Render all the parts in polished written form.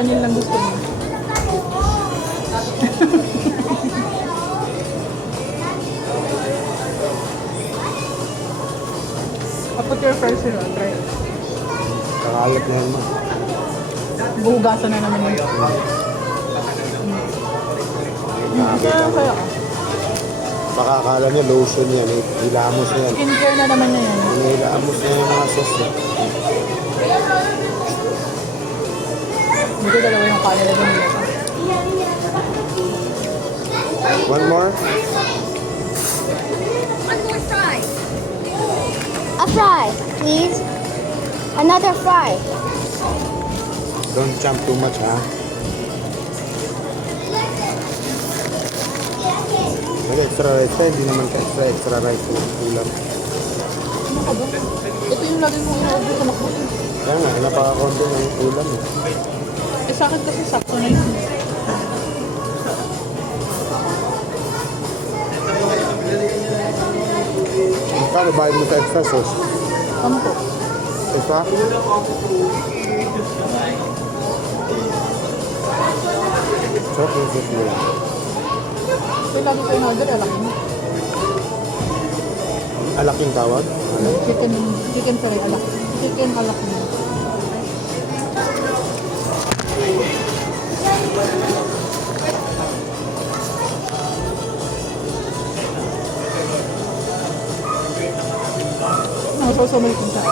kanin lang gusto mo. I'll put your fries in, try. Kakalat na yan mo. Buhugasan na naman yun. Kaya kaya ka. Baka akala niya lotion yan. Hilamos na yan. Skincare na naman niya yan. Hilamos na yung mga sauce yan. Dito dalawa yung kanin na dun. One more? One more fry. A fry, please. Another fry. Don't jump too much, ha? Nag-extra rice pa, hindi naman ka-extra rice yung ulam. Ano ka ba? Ito yung lagi mong in-order sa McDo. Kaya nga, napaka-konti ng ulam eh. Eh sa akin kasi sakto na yun. Paano bayad mo sa extra sauce? Ano po? Extra? Sarap yung sauce mo lang. Ito yung lagi ko in-order, alaki mo. Alak yung tawag? Alak? Chicken fry, alak. Chicken alak mo. Nasasumay ko siya.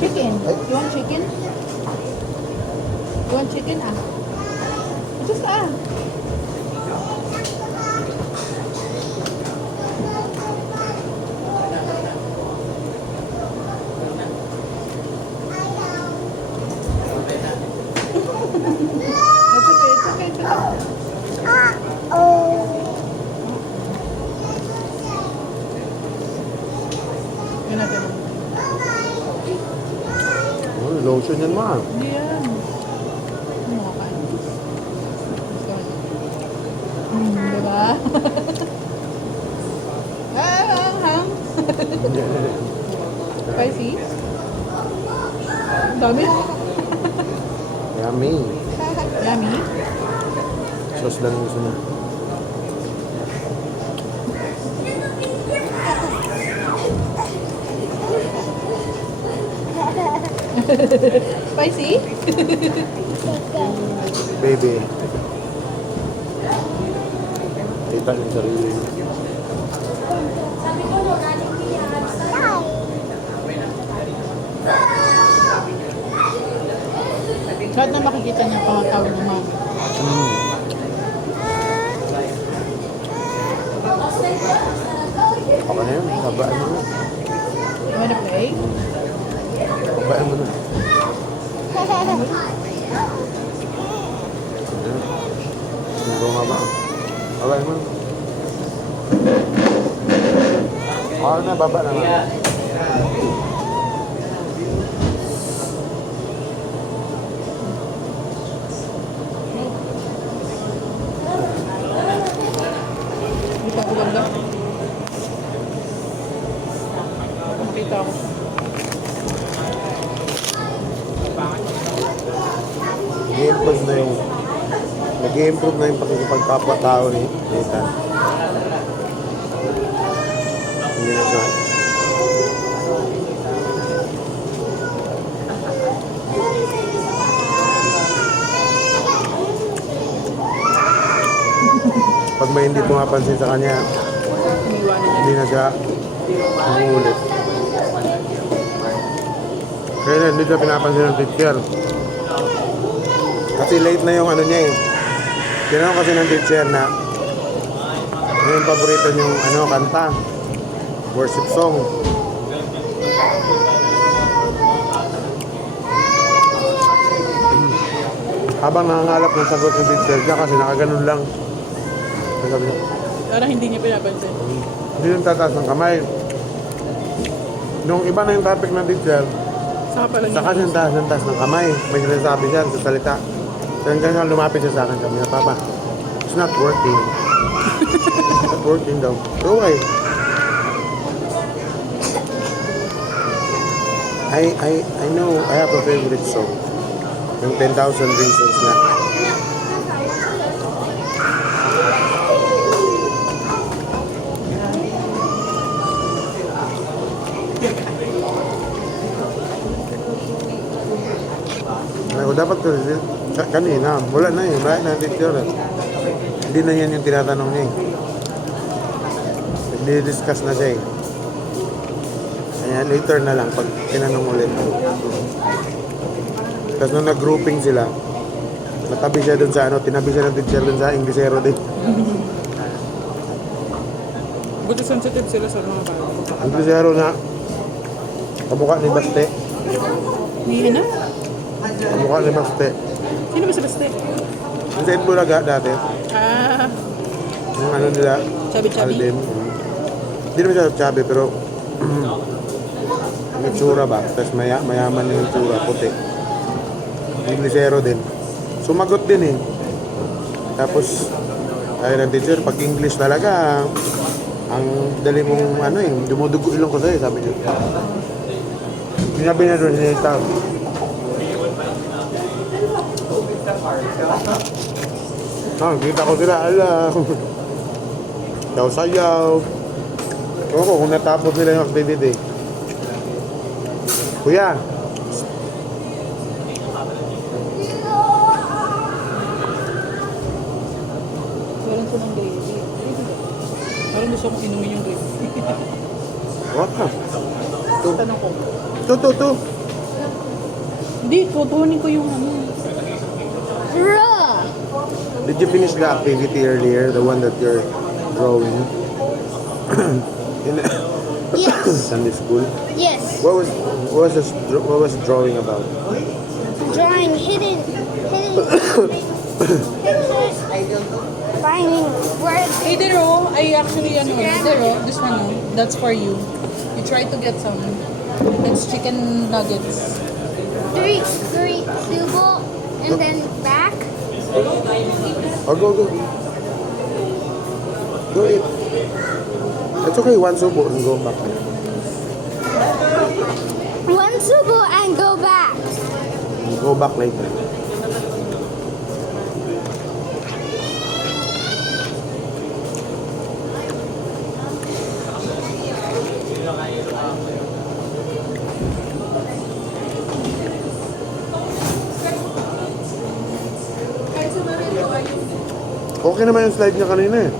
Chicken. You want chicken? You want chicken? Ah. Just ah. It's okay, it's okay, it's okay. Yun natin. Oh, lotion yan, ma. Hindi yan. Ano mga kain? Diba? Hang. Spicy? Ang dami. Yummy. Yummy. Sauce lang yung gusto niya. Spicy? Baby. Kita yung sarili. Lahat na makikita niya pangatawag ng mami. Okay na yun. Habaan mo na. You wanna play? Habaan mo na. Hindi ko maba. Habaan mo na. Okay na, baba na nga. Hindi pa ulang lang. Makita ko. Nag-improve na yung nag-improve na yung pakikipagkapwa-tao ni Nathan. Hindi na siya. Pag may hindi pumapansin sa kanya, Umiwanan niya. hindi na siya umuulit. Kaya na, hindi siya pinapansin ng teacher. Kasi late na yung ano niya eh. Tinanong kasi ng teacher na ano yung paborito niyong ano, kanta. Worship song. Habang nangangalap ng sagot ng teacher niya kasi nakaganon lang. Sabi niya, Para hindi niya pinapansin. hindi nang tataas ng kamay. Nung iba na yung topic ng teacher, Saka pala Saka niya. ng taas ng kamay. May sinasabi siya sa salita. So hanggang nga lumapit siya sa akin, sabi niya, Papa, it's not working. Not working daw. So why? I know I have a favorite song. Yung 10,000 Reasons na. Ako dapat kanina, wala na eh, wala na teacher eh. Hindi na yan yung tinatanong niya eh. Nagdi-discuss na siya eh. Kaya later na lang pag tinanong ulit. Tapos nung nag-grouping sila, natabi siya dun sa ano, tinabi siya ng teacher dun sa Inglesero din. Buti sensitive sila sa mga bata. Inglesero na kamukha ni Baste. Niya na? Kamukha ni Baste. Sino ba si Baste? Yung sa Itbulaga dati, Ah, yung ano nila, Chubby-chubby? Alden. Hindi naman siya chubby, pero may tsura ba? Tapos mayaman yung tsura, puti. Inglesero din. Sumagot din eh. Tapos, ayun ang teacher, pag English talaga, ang dali mong ano eh, dumudugo ilong ko sa'yo, sabi niya. Sinabi na doon, sinita. Kita ko sila, ala. Sayaw-sayaw. Ewan ko kung natapos nila yung activity. Kuya, meron ko ng gravy. Parang gusto kong inumin yung gravy. what ka? Tanong ko. To. Hindi, tutunin ko yung ano. Bruh. Did you finish the activity earlier? The one that you're drawing? In Yes. Sunday school? Yes. What was the drawing about? Drawing hidden pictures. Finding words. Hey, Dero, I actually, Dero, this one, that's for you. You try to get some. It's chicken nuggets. Three, subo, and then back. Oh, go. Go eat. It's okay, one subo and go back. One subo and go back. Go back later. Okay naman yung slide niya kanina eh.